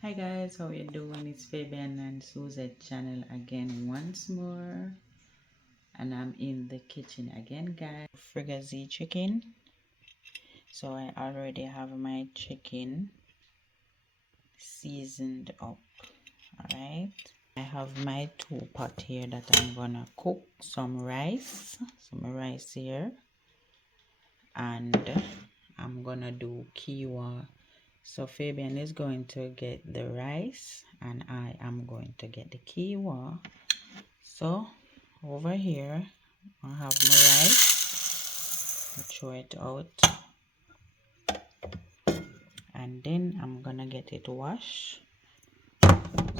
Hi guys, how you doing? It's Fabian and Suzette channel again once more, and I'm in the kitchen again, guys. Frigassee chicken. So I already have my chicken seasoned up. Alright, I have my 2 pot here that I'm gonna cook some rice here, and I'm gonna do quinoa. So Fabian is going to get the rice and I am going to get the quinoa. So over here I have my rice. I throw it out, and then I'm gonna get it washed.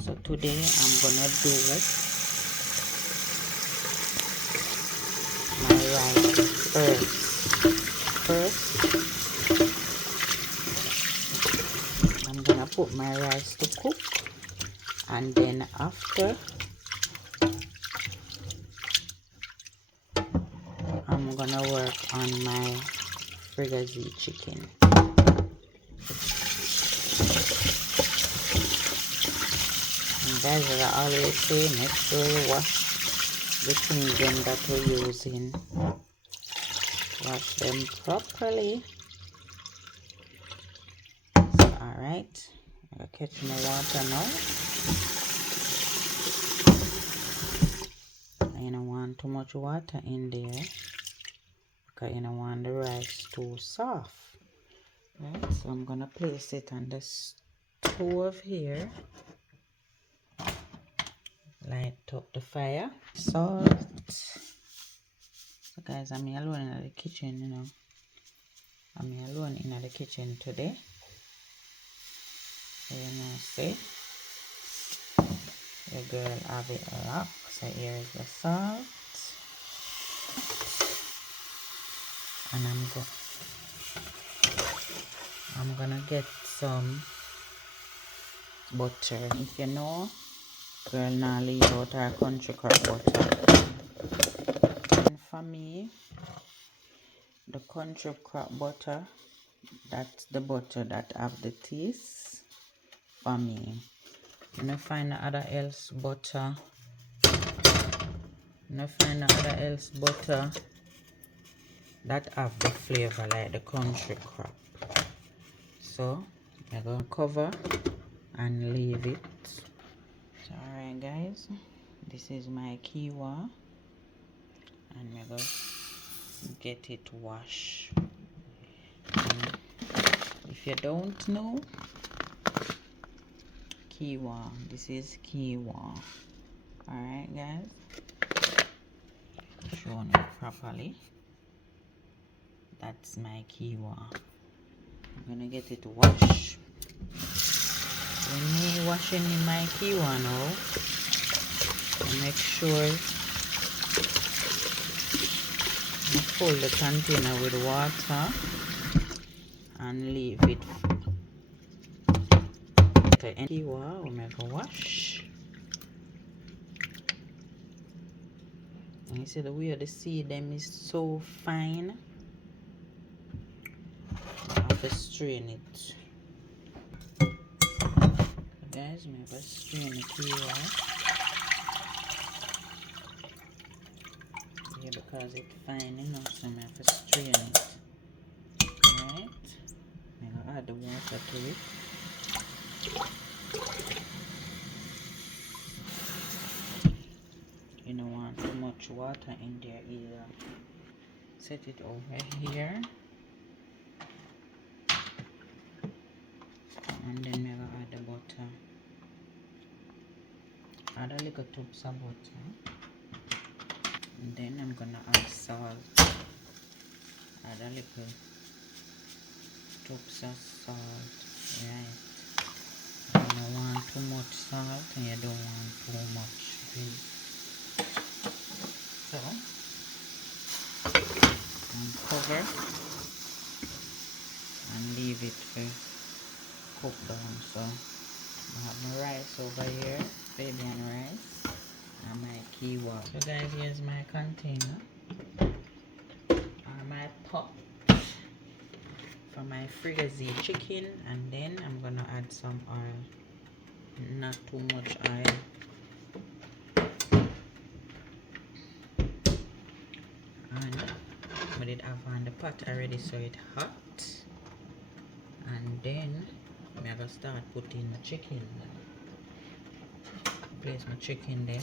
So today I'm gonna do my rice first. I'm gonna put my rice to cook, and then after I'm gonna work on my frigassee chicken. And guys, as I always say, make sure you wash the things them that we're using. Wash them properly. So, alright, I'm gonna catch my water now. I don't want too much water in there because I don't want the rice too soft. Right, so I'm gonna place it on the stove here. Light up the fire. Salt. So guys, I'm alone in the kitchen, you know. I'm alone in the kitchen today. So you know, see, the girl have it locked. So here's the salt. And I'm gonna get some butter. If you know, girl now leave out her country crock butter. And for me, the country crock butter, that's the butter that have the taste for me. You know, find other else butter. That have the flavor like the country crop. So I'm gonna cover and leave it. So alright guys, this is my quinoa, and we're gonna get it washed. And if you don't know quinoa, this is quinoa. Alright guys, shown it properly. That's my quinoa. I'm gonna get it washed. When me washing in my quinoa now, I make sure I fill the container with water and leave it. Okay, and quinoa we make a wash. And you see the way the seed them is so fine. I have to strain it. Guys, I have to strain the quinoa. Yeah, because it's fine enough, so I have to strain it. Alright, I'm gonna add the water to it. You don't want too much water in there either. Set it over here, and then I'm gonna add the butter. Add a little tubs of butter, and then I'm gonna add salt. Add a little tubs of salt. Right, you don't want too much salt and you don't want too much grease. So cover and leave it for cook down. So I have my rice over here, Fabian rice, and my quinoa. So guys, here's my container or my pot for my frigassee chicken, and then I'm gonna add some oil. not too much oil. And we did have on the pot already, so it hot. And then I'm gonna start putting the chicken. Place my chicken there.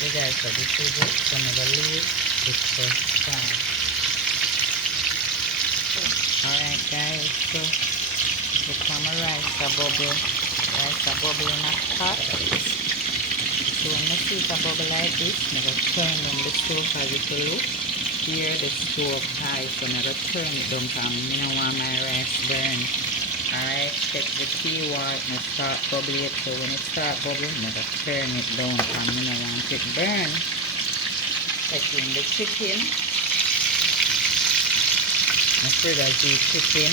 Okay guys, so this is it. So I'm gonna leave it for start. Alright guys, so look how my rice a bubble. Rice a bubble in a pot. So when I see it a bubble like this, I'm gonna turn on the stove. As if you look here, the stove high, so I'm gonna turn it down because I don't want my rice burn. Alright, check the tea water and start bubbling. So when it start bubbling, I'm gonna turn it down because I don't want it burn. Check in the chicken. I feel that the chicken.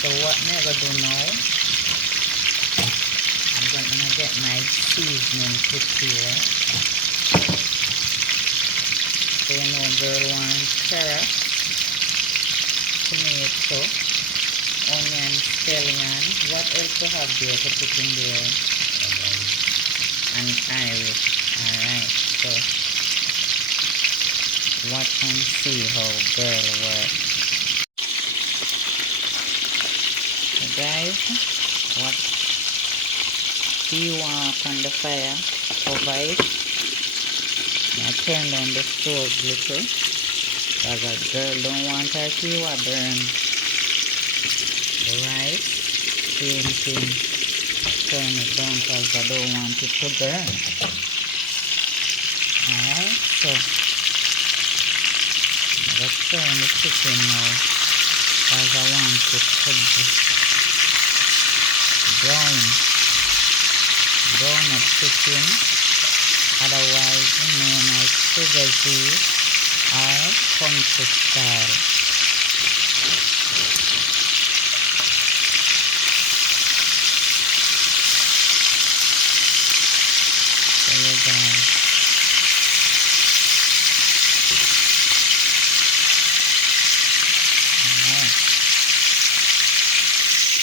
So what I'm gonna do now, I'm gonna get my seasoning put here. So you know girl wants carrot, tomato, onion, scallion. What else you have there to put in there? And Irish. Alright, so watch and see how girl works. So guys, watch. See walk on the fire, cover it. Now turn down the stove little, because a girl don't want her kiwa burn. Right, same thing. Turn it down because I don't want it to burn. Alright, so let's turn the chicken now because I want it to be brown up chicken, otherwise known as sugar or country style.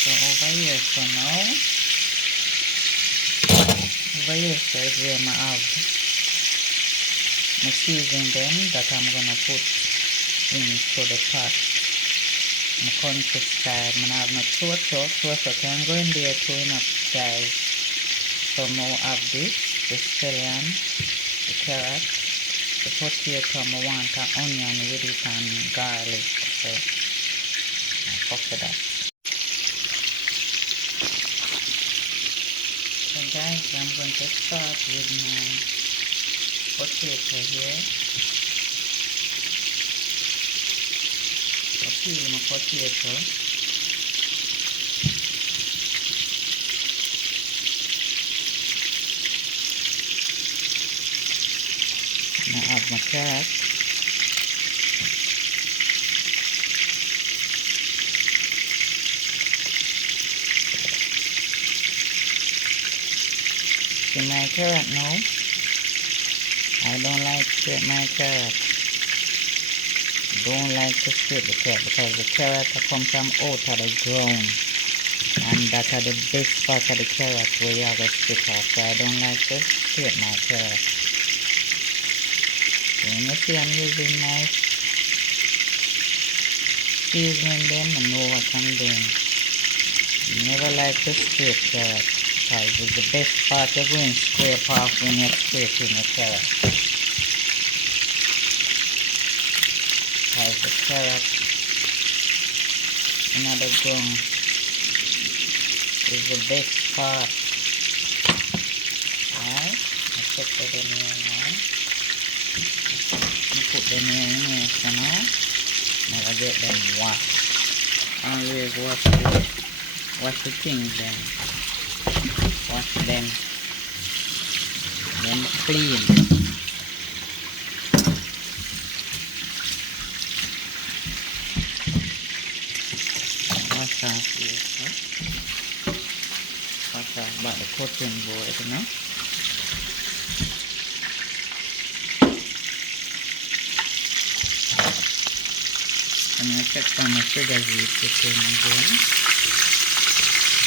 So over here, so now, over here, so is where I have my seasoning them that I'm gonna put into the pot. My country style. I have my toast can go in there too enough guys. So now I have this, the scallion, the carrot, the potato. I want an onion with it and garlic. So I cover that. So guys, I'm going to start with my potato here. So peel my potato. And I have my carrot. See my carrot now. I don't like to scrape my carrot. Don't like to scrape the carrot because the carrot comes from out of the ground. And that are the best part of the carrot where you have to strip off. So I don't like to scrape my carrot. So when you see I'm using my seasoning them, I know what I'm doing. Never like to scrape carrot. Because it's the best part you're going to scrape off when you're scraping the carrot. Because the carrot in the ground is the best part. Alright, I put them in here now. I put them in here for now. Now I get them washed. Always wash the things then. Wash them. Then clean. Wash off this. Wash off about the cotton board, you know. I'm going to check on the sugar beet chicken again.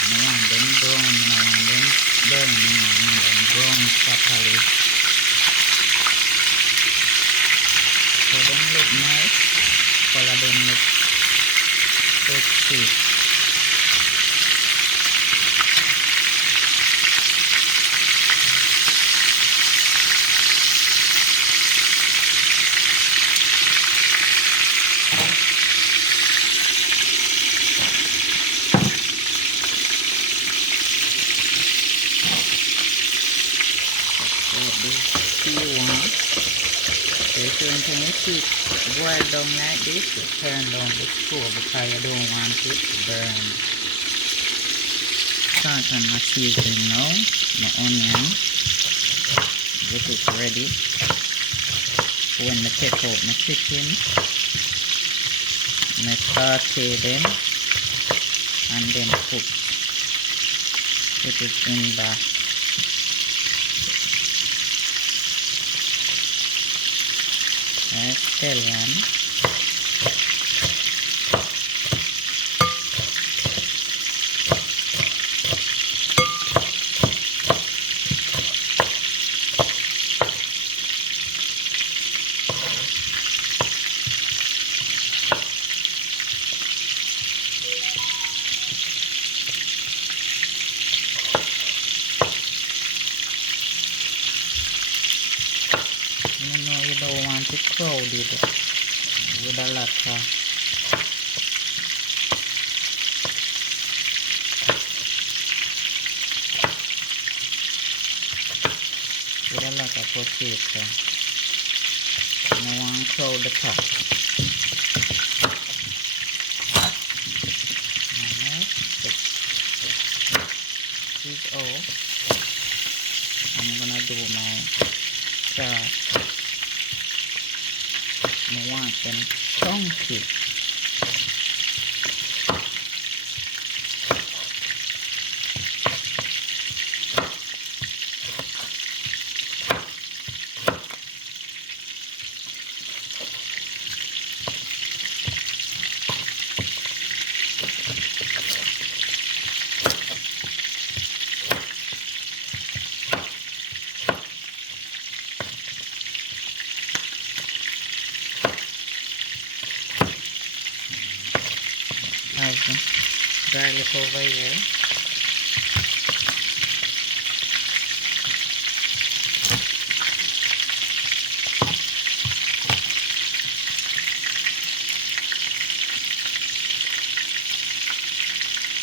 I want them brown, I want them burn, I want them brown properly. So them look nice, color them look sexy. So if you want to keep boil down like this, you turn down the stove because you don't want it to burn. Start on my seasoning now, my onion, get it ready. When I take out my chicken, I saute them and then put it in the scallion. You don't want it crowded with a lot of potato. You don't want to crowd the top. Alright, this is all. I'm gonna do my sauce. I want them chunky. Garlic over here.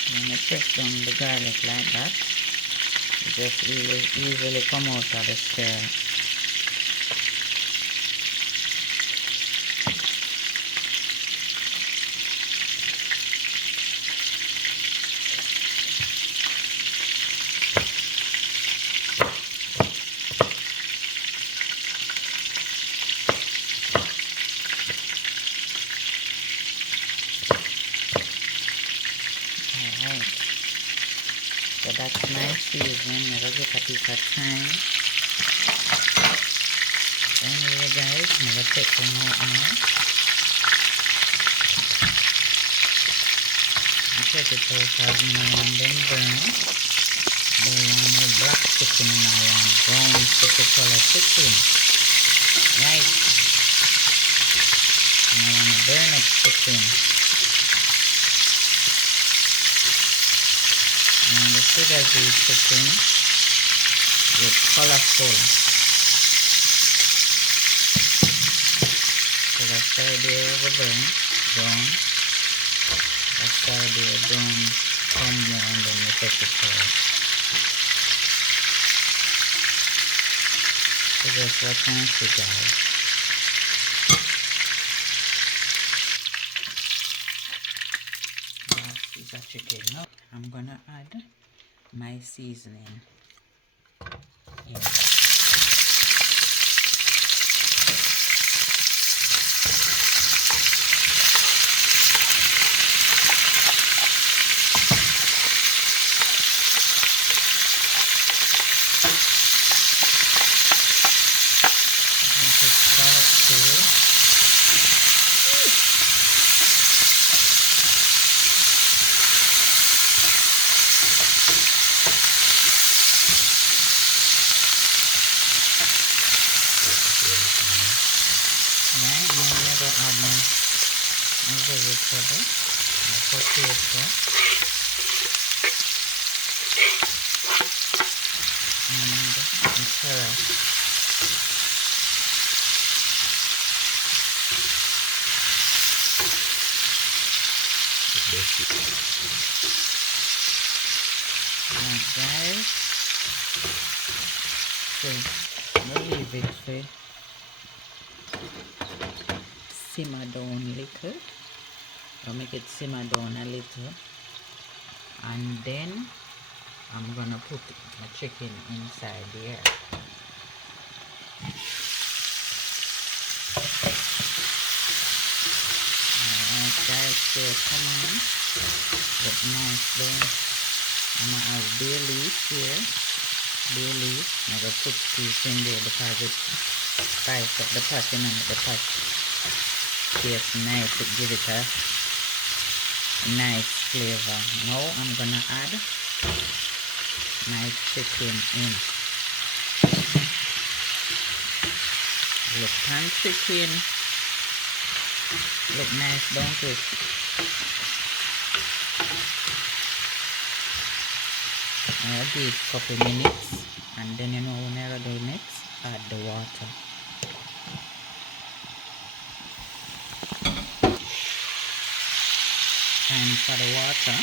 When I press down the garlic like that, it just easily come out of the stir. So that's my seasoning. Never get a piece of time. So anyway guys, never take them out now. I take it out because I want them burn. They want my black chicken and I want brown chicken color chicken. Right? And I want to burn up chicken. And the sugar beet chicken is colorful. So the side there is brown. The side there brown come more and then we take it out. just what can I say, guys? Last piece of chicken. Now I'm gonna add my seasoning in. Vegetable, potato, and carrot. Now guys, so we'll leave it for simmer down a little. I'll make it simmer down a little, and then I'm gonna put the chicken inside here. Alright guys, so come on, look nice there. I'm gonna have bay leaf here, bay leaf. I'm gonna put this in there because it spice up the pot, you know, the pot tastes nice, it give it a nice flavor. Now I'm gonna add my chicken in. Look, pan chicken look nice, don't it? I'll give it a couple minutes, and then you know when I do next, add the water. Time for the water.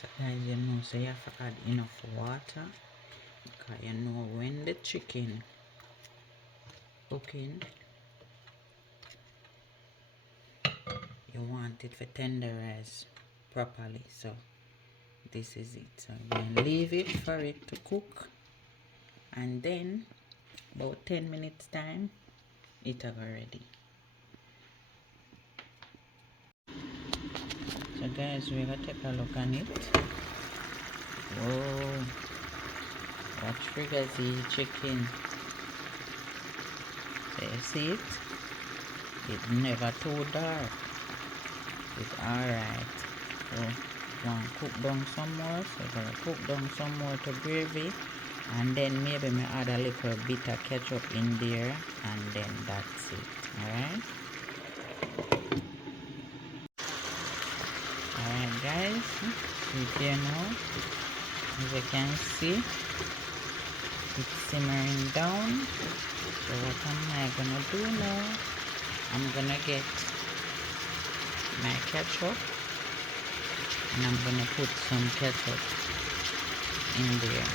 So guys, you know, so you have to add enough water, because you know when the chicken cooking, you want it to tenderize properly. So this is it. So you're going to leave it for it to cook, and then about 10 minutes time it will be ready. So guys, we're gonna take a look on it. Whoa, what fricassee chicken. So you see it? It's never too dark. It's alright. So want to cook down some more, so I'm gonna cook down some more to gravy, and then maybe me add a little bit of ketchup in there, and then that's it. Alright. Alright guys, see here now, as you can see, it's simmering down. So what am I gonna do now? I'm gonna get my ketchup, and I'm gonna put some ketchup in there.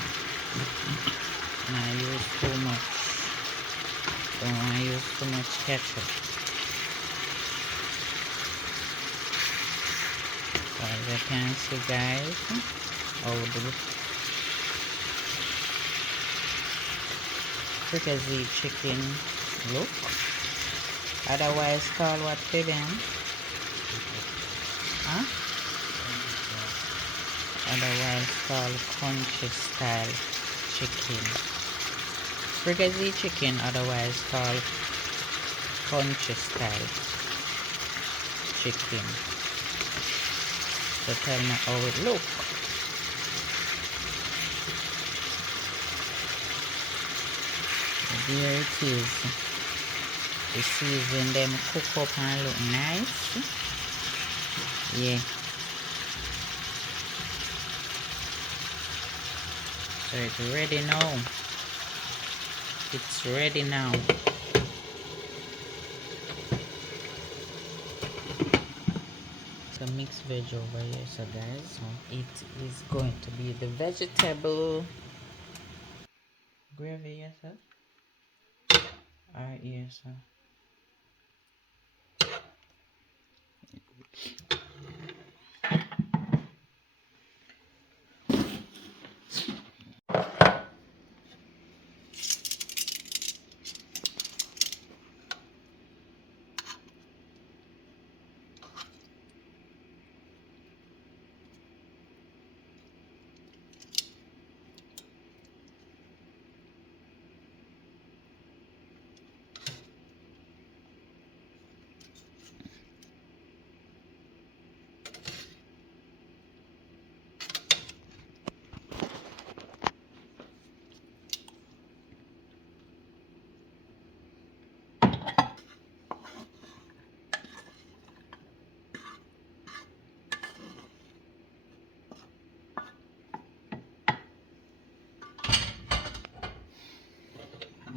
And I use too much, don't want to use too much ketchup. So as you can see guys, how the fricassee chicken look, otherwise called what for them? Huh? Otherwise called country style chicken. Fricassee chicken, otherwise called country style chicken. So tell me how it look. There it is. The season them cook up and look nice. Yeah. So it's ready now. It's ready now. some mixed veg over here. So guys, so it is going to be the vegetable gravy, yes sir. Alright, yes sir.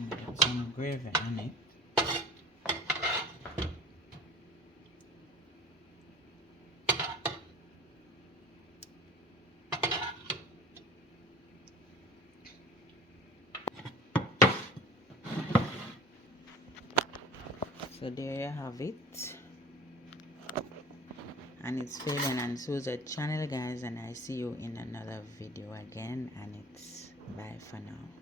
Get some gravy on it. So there you have it, and it's Fabian and Susan channel guys, and I see you in another video again, and it's bye for now.